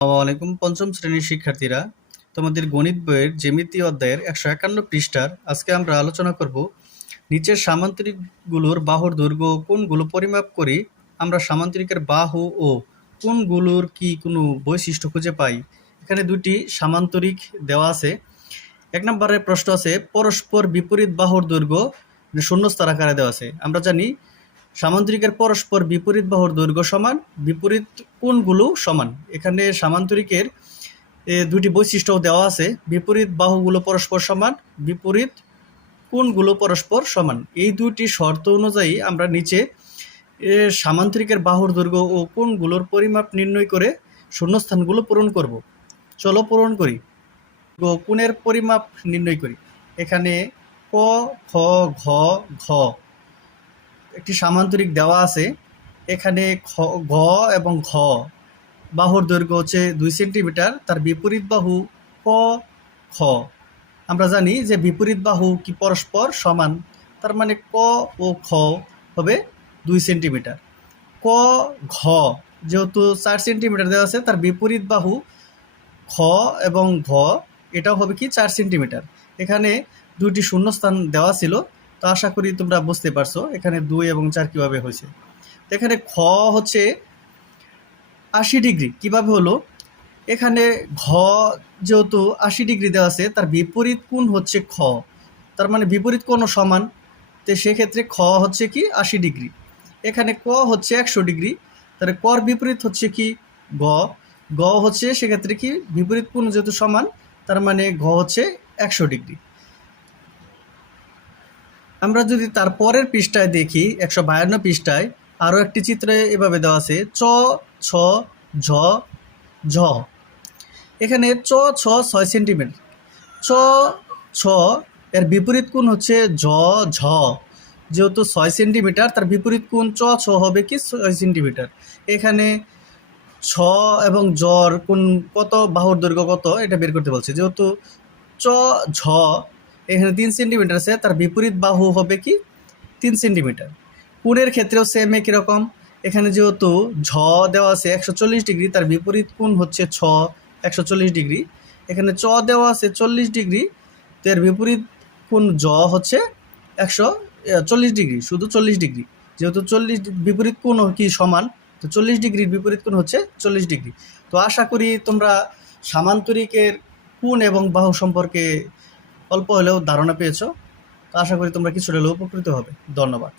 আসসালামু আলাইকুম। পঞ্চম শ্রেণীর শিক্ষার্থীরা, তোমাদের গণিত বইয়ের জ্যামিতি অধ্যায়ের ১৫১ পৃষ্ঠার আজকে আমরা আলোচনা করব নিচের সামান্তরিকগুলোর বাহুর দৈর্ঘ্য কোনগুলো পরিমাপ করি আমরা সামান্তরিকের বাহু ও কোনগুলোর কি কোনো বৈশিষ্ট্য খুঁজে পাই। এখানে দুটি সামান্তরিক দেওয়া আছে। ১ নম্বরের প্রশ্ন আছে পরস্পর বিপরীত বাহুর দৈর্ঘ্য শূন্যস্থান আকারে দেওয়া আছে। আমরা জানি সামান্তরিকের পরস্পর বিপরীত বাহুর দৈর্ঘ্য সমান, বিপরীত কোণগুলো সমান। এখানে সামান্তরিকের দুটি বৈশিষ্ট্য দেওয়া আছে, বিপরীত বাহুগুলো পরস্পর সমান, বিপরীত কোণগুলো পরস্পর সমান। এই দুটি শর্ত অনুযায়ী আমরা নিচে সামান্তরিকের বাহুর দৈর্ঘ্য ও কোণগুলোর পরিমাপ নির্ণয় করে শূন্যস্থানগুলো পূরণ করব। চলো পূরণ করি। কোণের পরিমাপ নির্ণয় করি। এখানে ক, খ, ঘ, ঘ একটি সামান্তরিক দেওয়া আছে। এখানে গ এবং ঘ বাহুর দৈর্ঘ্য হচ্ছে 2 সেন্টিমিটার, তার বিপরীত বাহু ক, খ। আমরা জানি যে বিপরীত বাহু কি পরস্পর সমান, তার মানে ক ও খ হবে 2 সেন্টিমিটার। ক, ঘ যেহেতু 4 সেন্টিমিটার দেওয়া আছে, তার বিপরীত বাহু খ এবং ঘ এটাও হবে কি 4 সেন্টিমিটার। এখানে দুইটি শূন্যস্থান দেওয়া ছিল, তো আশা করি তোমরা বুঝতে পারছো এখানে 2 এবং 4 কীভাবে হয়েছে। এখানে খ হচ্ছে 80 ডিগ্রি। কীভাবে হলো, এখানে ঘ যেহেতু 80 ডিগ্রি দেওয়া আছে, তার বিপরীত কোণ হচ্ছে খ, তার মানে বিপরীত কোণও সমান, তো সেক্ষেত্রে খ হচ্ছে কি 80 ডিগ্রি। এখানে ক হচ্ছে 100 ডিগ্রি, তাহলে কর বিপরীত হচ্ছে কি গ, গ হচ্ছে সেক্ষেত্রে কি বিপরীত কোণ যেহেতু সমান, তার মানে ঘ হচ্ছে 100 ডিগ্রি। আমরা যদি তার পরের পৃষ্ঠায় দেখি 152 পৃষ্ঠায় আরও একটি চিত্রে এভাবে দেওয়া আছে চ, ছ, ঝ, ঝ। এখানে চ, ছ 6 সেন্টিমিটার, চ, ছ এর বিপরীত কোণ হচ্ছে ঝ, ঝ যেহেতু 6 সেন্টিমিটার, তার বিপরীত কোণ চ, ছ হবে কি 6 সেন্টিমিটার। এখানে ছ এবং জর কোন কত, বাহুর দৈর্ঘ্য কত এটা বের করতে বলছে। যেহেতু চ, ঝ এখানে 3 সেন্টিমিটার আছে, তার বিপরীত বাহু হবে কি 3 সেন্টিমিটার। কোণের ক্ষেত্রেও সেম একই রকম। এখানে যেহেতু ঝ দেওয়া আছে 140 ডিগ্রি, তার বিপরীত কোণ হচ্ছে ছ 140 ডিগ্রি। এখানে চ দেওয়া আছে 40 ডিগ্রি, তো এর বিপরীত কোণ জ হচ্ছে 140 ডিগ্রি, শুধু 40 ডিগ্রি। যেহেতু 40 বিপরীত কোণ কি সমান, তো 40 ডিগ্রির বিপরীত কোণ হচ্ছে 40 ডিগ্রি। তো আশা করি তোমরা সামান্তরিকের কোণ এবং বাহু সম্পর্কে অল্প হলেও ধারণা পেয়েছো। তো আশা করি তোমরা কিছুটা হলেও উপকৃত হবে। ধন্যবাদ।